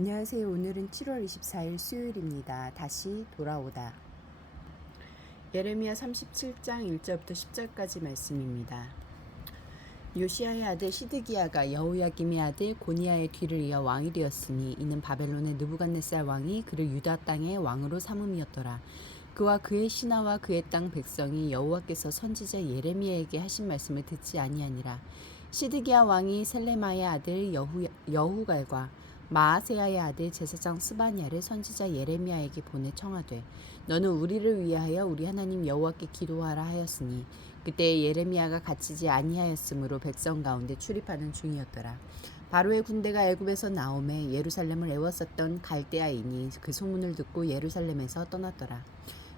안녕하세요. 오늘은 7월 24일 수요일입니다. 다시 돌아오다. 예레미야 37장 1절부터 10절까지 말씀입니다. 요시야의 아들 시드기야가 여호야김의 아들 고니야의 뒤를 이어 왕이 되었으니 이는 바벨론의 느부갓네살 왕이 그를 유다 땅의 왕으로 삼음이었더라. 그와 그의 신하와 그의 땅 백성이 여호와께서 선지자 예레미야에게 하신 말씀을 듣지 아니하니라. 시드기야 왕이 셀레마의 아들 여후갈과 마아세야의 아들 제사장 스바냐를 선지자 예레미야에게 보내 청하되 너는 우리를 위하여 우리 하나님 여호와께 기도하라 하였으니 그때 예레미야가 갇히지 아니하였으므로 백성 가운데 출입하는 중이었더라. 바로의 군대가 애굽에서 나오매 예루살렘을 애웠었던 갈대아인이 그 소문을 듣고 예루살렘에서 떠났더라.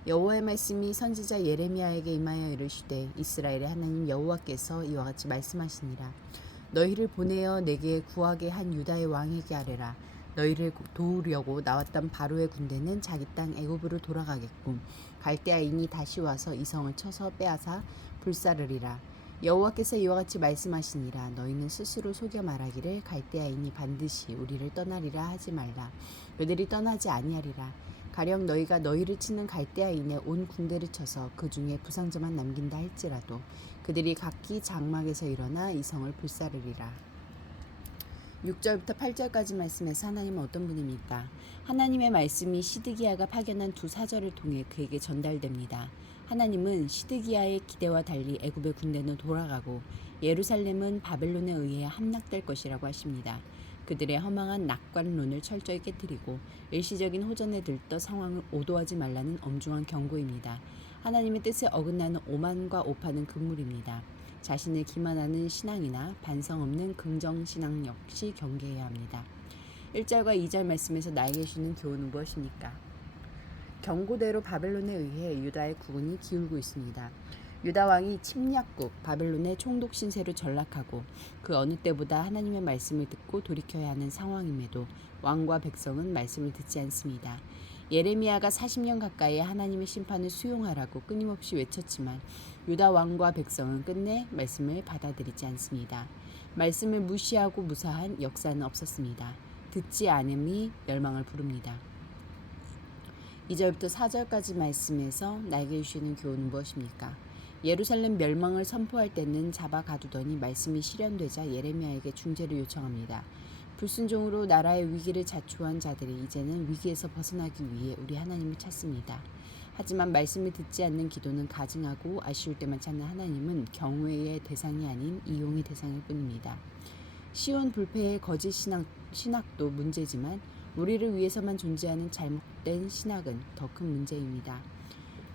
여호와의 말씀이 선지자 예레미야에게 임하여 이르시되 이스라엘의 하나님 여호와께서 이와 같이 말씀하시니라. 너희를 보내어 내게 구하게 한 유다의 왕에게 아뢰라. 너희를 도우려고 나왔던 바로의 군대는 자기 땅 애굽으로 돌아가겠고 갈대아인이 다시 와서 이 성을 쳐서 빼앗아 불사르리라. 여호와께서 이와 같이 말씀하시니라. 너희는 스스로 속여 말하기를 갈대아인이 반드시 우리를 떠나리라 하지 말라. 그들이 떠나지 아니하리라. 가령 너희가 너희를 치는 갈대아인의 온 군대를 쳐서 그 중에 부상자만 남긴다 할지라도 그들이 각기 장막에서 일어나 이 성을 불사르리라. 6절부터 8절까지 말씀에서 하나님은 어떤 분입니까? 하나님의 말씀이 시드기야가 파견한 두 사절을 통해 그에게 전달됩니다. 하나님은 시드기야의 기대와 달리 애굽의 군대는 돌아가고 예루살렘은 바벨론에 의해 함락될 것이라고 하십니다. 그들의 허망한 낙관론을 철저히 깨뜨리고 일시적인 호전에 들떠 상황을 오도하지 말라는 엄중한 경고입니다. 하나님의 뜻에 어긋나는 오만과 오판은 금물입니다. 자신을 기만하는 신앙이나 반성 없는 긍정신앙 역시 경계해야 합니다. 1절과 2절 말씀에서 나에게 주는 교훈은 무엇입니까? 경고대로 바벨론에 의해 유다의 국군이 기울고 있습니다. 유다 왕이 침략국 바벨론의 총독 신세로 전락하고 그 어느 때보다 하나님의 말씀을 듣고 돌이켜야 하는 상황임에도 왕과 백성은 말씀을 듣지 않습니다. 예레미야가 40년 가까이 하나님의 심판을 수용하라고 끊임없이 외쳤지만 유다 왕과 백성은 끝내 말씀을 받아들이지 않습니다. 말씀을 무시하고 무사한 역사는 없었습니다. 듣지 않음이 멸망을 부릅니다. 2절부터 4절까지 말씀에서 나에게 주시는 교훈은 무엇입니까? 예루살렘 멸망을 선포할 때는 잡아 가두더니 말씀이 실현되자 예레미야에게 중재를 요청합니다. 불순종으로 나라의 위기를 자초한 자들이 이제는 위기에서 벗어나기 위해 우리 하나님을 찾습니다. 하지만 말씀을 듣지 않는 기도는 가증하고 아쉬울 때만 찾는 하나님은 경외의 대상이 아닌 이용의 대상일 뿐입니다. 시온 불패의 거짓 신학도 문제지만 우리를 위해서만 존재하는 잘못된 신학은 더 큰 문제입니다.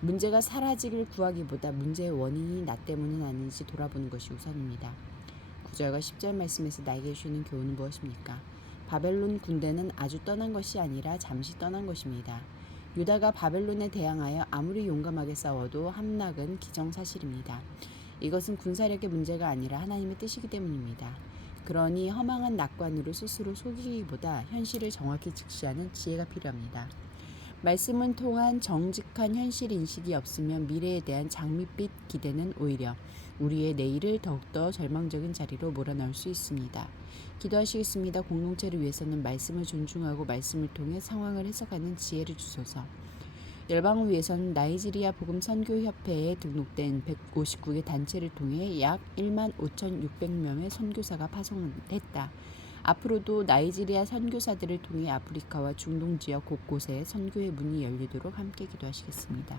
문제가 사라지길 구하기보다 문제의 원인이 나 때문은 아닌지 돌아보는 것이 우선입니다. 9절과 10절 말씀에서 나에게 주시는 교훈은 무엇입니까? 바벨론 군대는 아주 떠난 것이 아니라 잠시 떠난 것입니다. 유다가 바벨론에 대항하여 아무리 용감하게 싸워도 함락은 기정사실입니다. 이것은 군사력의 문제가 아니라 하나님의 뜻이기 때문입니다. 그러니 허망한 낙관으로 스스로 속이기보다 현실을 정확히 직시하는 지혜가 필요합니다. 말씀을 통한 정직한 현실 인식이 없으면 미래에 대한 장밋빛 기대는 오히려 우리의 내일을 더욱더 절망적인 자리로 몰아넣을 수 있습니다. 기도하시겠습니다. 공동체를 위해서는 말씀을 존중하고 말씀을 통해 상황을 해석하는 지혜를 주소서. 열방을 위해서는 나이지리아 복음 선교협회에 등록된 159개 단체를 통해 약 15,600명의 선교사가 파송했다. 앞으로도 나이지리아 선교사들을 통해 아프리카와 중동 지역 곳곳에 선교의 문이 열리도록 함께 기도하시겠습니다.